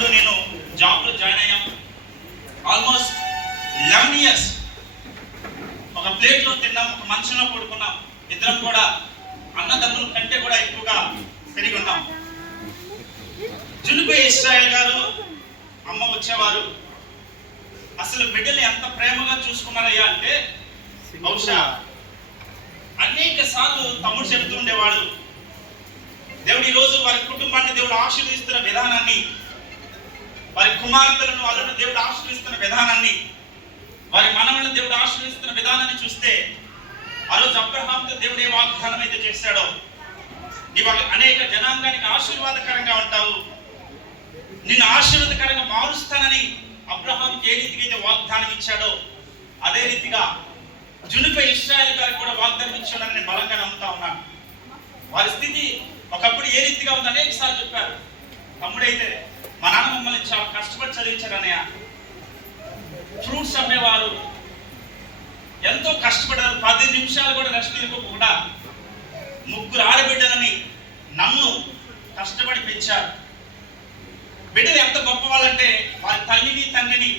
తమ్ముడు నేను జాబ్లో జాయిన్ అయ్యాం. ఆల్మోస్ట్ 11 years ఒక ప్లేట్లో తిన్నాం, ఒక మంచంలో పడుకున్నాం. ఇద్దరం కూడా అన్నదమ్ముల కంటే కూడా ఎక్కువగా పెరిగి ఉన్నాం. జునుపై ఇస్రాయేల్ గారు అమ్మ వచ్చేవారు. అసలు బిడ్డలు ఎంత ప్రేమగా చూసుకున్నారయ్యా అంటే బహుశా అనేక సార్లు తమ్ముడు చెబుతూ ఉండేవాడు, దేవుడు ఈ రోజు వారి కుటుంబాన్ని దేవుడు ఆశీర్వదిస్తున్న విధానాన్ని, వారి కుమార్తెలను వాళ్ళను దేవుడు ఆశీర్వదిస్తున్న విధానాన్ని, వారి మనవలను దేవుడు ఆశీర్వదిస్తున్న విధానాన్ని చూస్తే ఆ రోజు అబ్రహాంతో దేవుడు ఏ వాగ్దానం అయితే చేశాడో, నీవు అనేక జనాంగానికి ఆశీర్వాదకరంగా ఉంటావు, నిన్ను ఆశీర్వాదకరంగా మారుస్తానని అబ్రహాంకి ఏ రీతిగా అయితే వాగ్దానం ఇచ్చాడో అదే రీతిగా జునుపై ఇశ్రాయేలు గారికి కూడా వాగ్దానం ఇచ్చాడని నేను బలంగా నమ్ముతా ఉన్నాను. వారి స్థితి ఒకప్పుడు ఏ రీతిగా ఉంది అనేక సార్లు చెప్పారు. తమ్ముడైతే మా నాన్న మమ్మల్ని చాలా కష్టపడి చదివించారన్నయ్య, ఫ్రూట్స్ అమ్మేవారు, ఎంతో కష్టపడారు. 10 నిమిషాలు కూడా రెస్ట్ తీసుకోకుండా 3 ఆడబిడ్డలని నన్ను కష్టపడి పెంచారు. బిడ్డలు ఎంత గొప్ప వాళ్ళంటే వారి తల్లిని తండ్రిని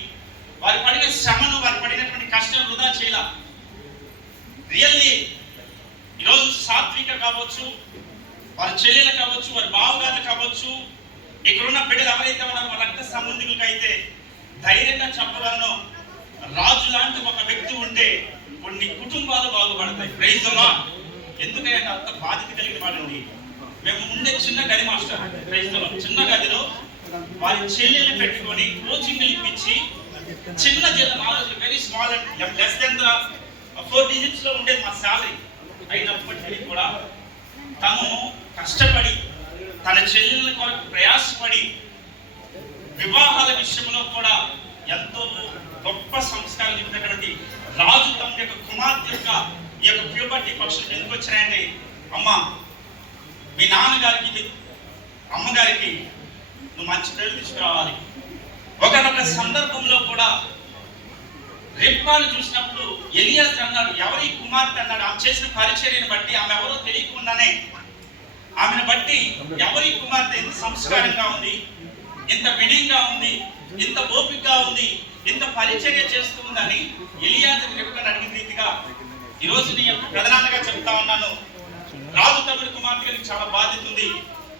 వారి పడిన శ్రమను, వారి పడినటువంటి కష్టం వృధా చేయాల. రియల్లీ ఈరోజు సాత్విక కావచ్చు, వారి చెల్లెలు కావచ్చు, వారి బావగారు కావచ్చు, ఇక్కడున్న బిడ్డలు ఎవరైతే ఉన్నారో వాళ్ళ రక్త సంబంధికులకి అయితే ధైర్యంగా చెప్పగలను, రాజు లాంటి ఒక వ్యక్తి ఉంటే కొన్ని కుటుంబాలు బాగుపడతాయి. Praise the Lord. ఎందుకంటే అంత బాధ్యత కలిగిన వాడండి. మేము ముందే చిన్న గది మాస్టర్, ప్రైజ్ ది లార్డ్, చిన్న గదిలో వారి చెల్లెలు పెట్టుకొని కోచింగ్ ఇప్పించి చిన్న జీతం, ఆ రోజు very small and less than 4 digits లో ఉండేది మా శాలరీ. అయినప్పటికీ కూడా తను కష్టపడి తన చెల్లెల కొరకు ప్రయాసపడి వివాహాల విషయంలో కూడా ఎంతో గొప్ప సంస్కారం చెప్పినటువంటి రాజు తమ యొక్క కుమార్తె యొక్క ఈ యొక్క ప్యూబర్టీ పక్షులు ఎందుకు వచ్చినాయంటే, అమ్మ మీ నాన్నగారికి మీ అమ్మగారికి నువ్వు మంచి పేరు తీసుకురావాలి. ఒకనొక సందర్భంలో కూడా రిబ్కాను చూసినప్పుడు ఎలియాజు అన్నాడు, ఎవరి కుమార్తె అన్నాడు. ఆమె చేసిన పరిచర్యను బట్టి, ఆమె ఎవరో తెలియకుండానే ఆమెను బట్టి ఎవరి కుమార్తె ఇంత సంస్కారంగా ఉంది, ఇంత వినయంగా ఉంది, ఇంత ఓపికగా ఉంది, ఇంత పరిచర్య చేస్తుందని ఎలియాజుని రిబ్కాను అడిగిన రీతిగా ఈరోజు నీ యొక్క ప్రధానంగా చెప్తా ఉన్నాను. రాజు తమ్ముడి కుమార్తెకి చాలా బాధ్యత ఉంది.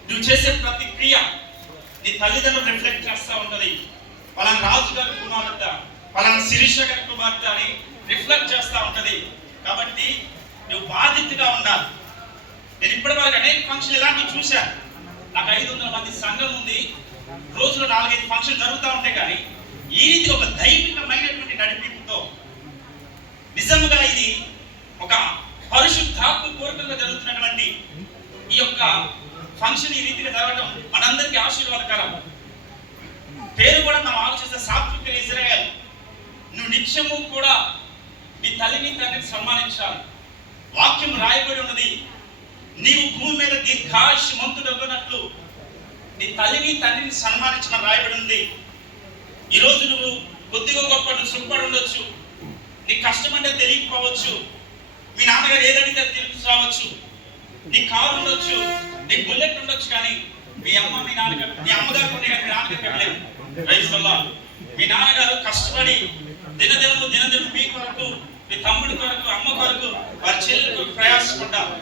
నువ్వు చేసే ప్రతి క్రియ నీ తల్లిదండ్రులు రిఫ్లెక్ట్ చేస్తూ ఉంటది. పలానా రాజు గారి కుమార్తె, పలానా శిరీష గారి కుమార్తె అని రిఫ్లెక్ట్ చేస్తూ ఉంటది. కాబట్టి నువ్వు బాధ్యతగా ఉండాలి. నేను ఇప్పటి వరకు అనేక ఫంక్షన్ ఇలాంటివి చూశాను. నాకు 500 మంది సంఘం ఉంది, రోజులో 4-5 ఫంక్షన్ జరుగుతూ ఉంటాయి. కానీ ఈ రీతి ఒక దైవికమైనటువంటి నడిపింపుతో నిజంగా ఇది ఒక పరిశుద్ధాత్మ పూర్వకంగా జరుగుతున్నటువంటి ఈ యొక్క ఫంక్షన్ ఈ రీతిగా జరగడం మనందరికీ ఆశీర్వాదకరం. పేరు కూడా మనం ఆలోచిస్తే సాత్విక ఇజ్రాయేల్. నువ్వు నిత్యము కూడా నీ తల్లిని తండ్రిని సన్మానించాలి. వాక్యం రాయబడి ఉన్నది, నీవు భూమి మీద దీర్ఘాయుష్మంతుడగునట్లు నీ తల్లిని తండ్రిని సన్మానించమని రాయబడి ఉంది. ఈరోజు నువ్వు కొద్దిగా గొప్ప నువ్వు సుఖపడి ఉండొచ్చు, నీ కష్టం అంటే తెలియకపోవచ్చు, మీ నాన్నగారు ఏదడిగితే తెలుసు రావచ్చు, నీ కారు ఉండొచ్చు, నీ బుల్లెట్ ఉండొచ్చు, కానీ మీ అమ్మ మీ నాన్నగారు మీ అమ్మగారు ఉండే మీ నాన్నగారు కట్టలేదు. Praise the lord. మీ నాన్నగారు కష్టపడి దినదినము మీ కొరకు, మీ తమ్ముడి కొరకు, అమ్మ కొరకు, వారి చెల్లెలకు ప్రయాసపడ్డారు.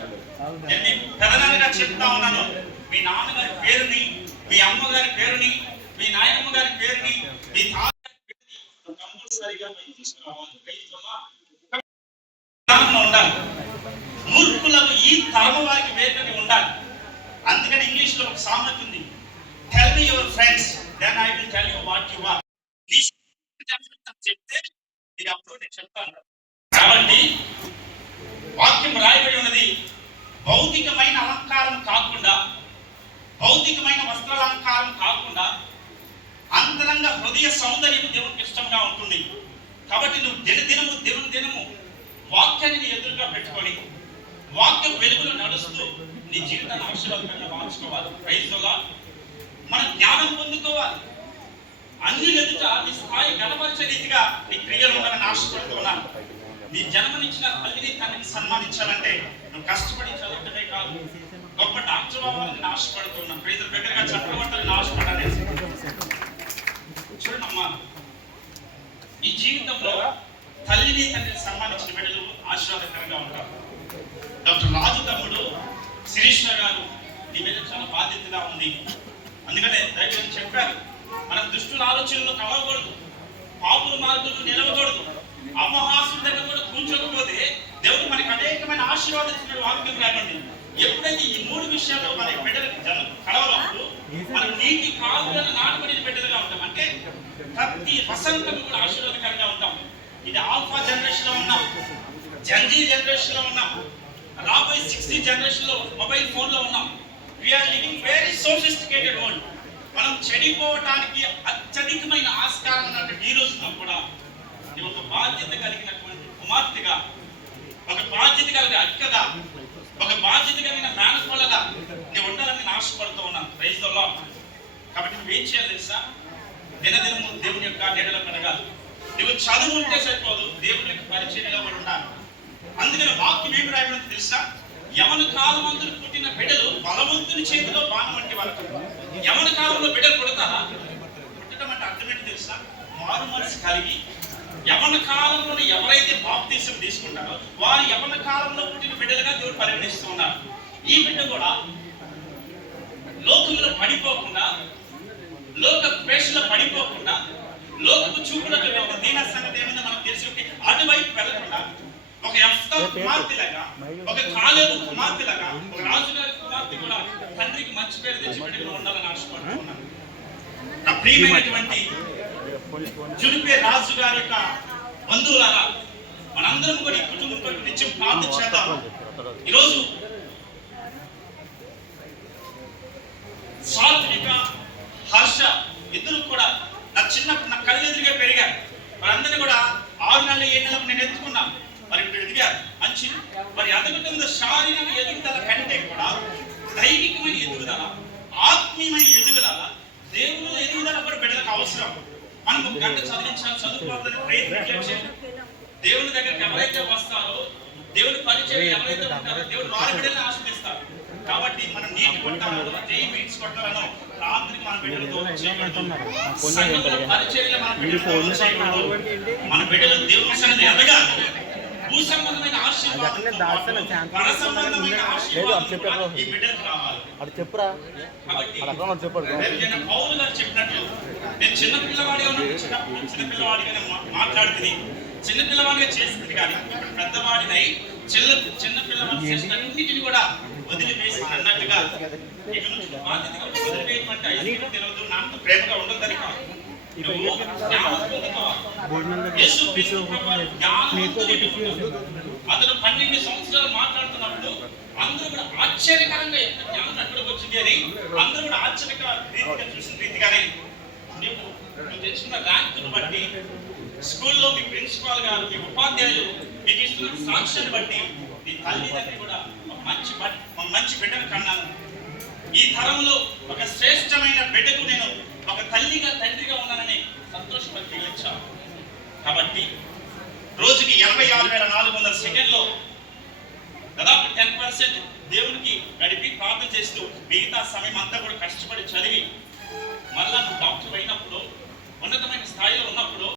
నేను ప్రధానంగా చెప్తా ఉన్నాను, మీ నాన్నగారి పేరుని, మీ అమ్మగారి పేరుని, మీ నాయనమ్మ గారి పేరుని, మీ తాత కంపల్సరిగా తీసుకురావాలి. ఉండాలి. మూర్ఖులకు ఈ తరము వారికి వేరుగా ఉండాలి. అందుకని ఇంగ్లీష్ లో ఒక సామెత ఉంది, tell me your friends then I will tell you what you are. చెప్తే నేను అప్పుడు నేను చెప్తాను. కాబట్టి వాక్యం రాయబడి ఉన్నది, భౌతికమైన అలంకారం కాకుండా, భౌతికమైన వస్త్రాలంకారం కాకుండా అంతరంగ హృదయ సౌందర్యం దేవునికి ఇష్టంగా ఉంటుంది. కాబట్టి నువ్వు దినము వాక్యాన్ని ఎదురుగా పెట్టుకొని వాక్యం వెలుగులో నడుస్తూ నీ జీవితాన్ని ఆశీర్వాదకరంగా మార్చుకోవాలి. Praise the Lord. మన జ్ఞానం పొందుకోవాలి. అన్ని ఎదుట నీ స్థాయి గణపరిచే రీతిగా నీ క్రియలు ఉండాలని ఆశపడుతున్నాను. నీ జన్మనిచ్చిన తల్లిని తండ్రిని సన్మానించాలంటే నువ్వు కష్టపడి చదవటమే కాదు, గొప్ప డాక్టర్ అవ్వాలని ఆశపడుతున్నాను. ప్రైజ్ బిడ్డగా చక్రవర్తులని ఆశపడాలి. తల్లిని తండ్రిని సన్మానించిన బిడ్డలు ఆశీర్వాదకరంగా ఉంటారు. డాక్టర్ రాజు తమ్ముడు శిరీష్ గారు నీ మీద చాలా బాధ్యతగా ఉంది. అందుకనే దైవం చెప్పారు, మనం దుష్టుల ఆలోచనలో కలవకూడదు, పాపుల మార్గంలో నిలవకూడదు, అపహాసుల దగ్గర కూడా కూర్చోకపోతే దేవుడు మనకి అనేకమైన ఆశీర్వాదించిన వాక్యం రాకండి. ఎప్పుడైతే ఈ మూడు విషయాల్లో మన బిడ్డలకి కలవనప్పుడు మనం నీటి కాలువలను నాటబడిన బిడ్డలుగా ఉంటాం. అంటే ప్రతి వసంతం కూడా ఆశీర్వాదకరంగా ఉంటాం. ఇది ఆల్ఫా జనరేషన్ లో ఉన్నాం, జెన్జీ జనరేషన్ లో ఉన్నాం, రాబోయే 60 జనరేషన్ లో మొబైల్ ఫోన్ లో ఉన్నాం. We are living very sophisticated world. మనం చెడిపోవటానికి అత్యధికమైన ఆస్కారం ఉన్నట్టు ఈ రోజున కూడా ఒక బాధ్యత కలిగినటువంటి కుమార్తెగా, ఒక బాధ్యత కలిగిన అక్కగా, ఒక బాధ్యత కలిగిన మేనకోళ్ళగా నేను ఉండాలని నేను ఆశపడుతూ ఉన్నాను. Praise the Lord. కాబట్టి నువ్వేం చేయాలి తెలుసా? దినదినము దేవుని యొక్క నీడలో పెరగాలి. నువ్వు చదువు ఉంటే సరిపోదు, దేవుని యొక్క పరిచయంగా కూడా ఉండాలి. అందుకని వాక్యం ఏమి రాయబడింది తెలుసా? యవన కాలమందులు పుట్టిన బిడ్డలు బలవంతుని చేతిలో బాణం వంటి వారు. యవన కాలంలో బిడ్డలు పుడతారా? పుట్టడం అంటే అర్థం ఏంటి తెలుసా? మారు మనసు కలిగి యవన కాలంలో ఎవరైతే బాప్తీసం తీసుకుంటారో వారు యవన కాలంలో పుట్టిన బిడ్డలుగా దేవుడు పరిగణిస్తూ ఉన్నారు. ఈ బిడ్డ కూడా లోకంలో పడిపోకుండా, లోక పేషలో పడిపోకుండా, లోకపు చూపులకు దీన సంగతి ఏమైనా మనకు తెలిసి అటువైపు వెళ్ళకుండా ఒక యెఫ్తా కుమార్తెలాగా, ఒక కాలేబు కుమార్తెలాగా, ఒక రాజుగారి కుమార్తె కూడా తండ్రికి మంచి పేరు తెచ్చి బిడ్డగా ఉండాలని ఆశపడుతున్నాను. నా ప్రియమైనటువంటి జుడిపే రాజు గారి యొక్క బంధువులారా, మనందరం కూడా ఈ కుటుంబం కొరకు నిత్యం ప్రార్థన చేద్దాం. ఈరోజు సాత్విక, హర్ష ఇద్దరు కూడా నా కళ్ళెదురుగా పెరిగారు. వారందరినీ కూడా 6 నెలలు 7 నెలలకు నేను ఎత్తుకున్నాను. మరి ఇప్పుడు ఎదిగారు మంచి. మరి ఎదగటంలో శారీరక ఎదుగుదల కంటే కూడా దైవికమైన ఎదుగుదల, ఆత్మీయమైన ఎదుగుదల, దేవుడు ఎదుగుదల కూడా బిడ్డలకు అవసరం. మనం ఒక గంట చదివించాలి, చదువుకోవాలని ప్రయత్నించాలి. దేవుని దగ్గరికి ఎవరైతే వస్తారో, దేవుని పరిచయం ఎవరైతే ఉంటారో దేవుడు వారి బిడ్డలను ఆశీర్వదిస్తారు. కాబట్టి మనం నీటి కొట్టాలను, జై మీట్స్ కొట్టాలను రాత్రికి మన బిడ్డలతో చేయకూడదు. సంఘంలో పరిచర్యలు మన బిడ్డలతో చేయకూడదు. మన బిడ్డలు దేవుని సన్నిధిలో ఎదగాలి. భూ సంబంధమైన ఆశీర్వాదం, పర సంబంధమైన ఆశీర్వాదం ఈ బిడ్డలకు రావాలి. కాబట్టి పౌలు గారు చెప్పినట్లు నేను చిన్న పిల్లవాడిగా ఉన్నప్పుడు చిన్న పిల్లవాడిగానే మాట్లాడుతుంది, చిన్న పిల్లవాడిగా చేసింది. కానీ ఇప్పుడు పెద్దవాడినై చిన్న పిల్లవాడు చేసినన్నిటిని కూడా వదిలివేసి అన్నట్టుగా ఇక నుంచి బాధ్యతగా వదిలివేయమంటే ఐదు తెలియదు, నాతో ప్రేమగా ఉండదని కాదు. అతను 12 సంవత్సరాలు మాట్లాడుతున్నప్పుడు అందరూ కూడా ఆశ్చర్యకరంగా ఎంత జ్ఞానం ఎక్కడికి వచ్చింది అని అందరూ కూడా ఆశ్చర్యకర రీతిగా చూసిన రీతిగానే నువ్వు తెచ్చుకున్న ర్యాంకును బట్టి, స్కూల్లో మీ ప్రిన్సిపాల్ గారు, మీ ఉపాధ్యాయులు మీకు ఇస్తున్న సాక్ష్యాన్ని బట్టి నీ తల్లిదండ్రులు కూడా మంచి బిడ్డను కన్నాను. ఈ తరంలో ఒక శ్రేష్టమైన బిడ్డకు నేను ఒక తల్లిగా తండ్రిగా ఉన్నానని సంతోషపరిచాను. కాబట్టి రోజుకి 86,400 సెకండ్లో దాదాపు 10% దేవునికి గడిపి ప్రార్థన చేస్తూ మిగతా సమయం అంతా కూడా కష్టపడి చదివి మళ్ళా నువ్వు డాక్టర్ అయినప్పుడు, ఉన్నతమైన స్థాయిలో ఉన్నప్పుడు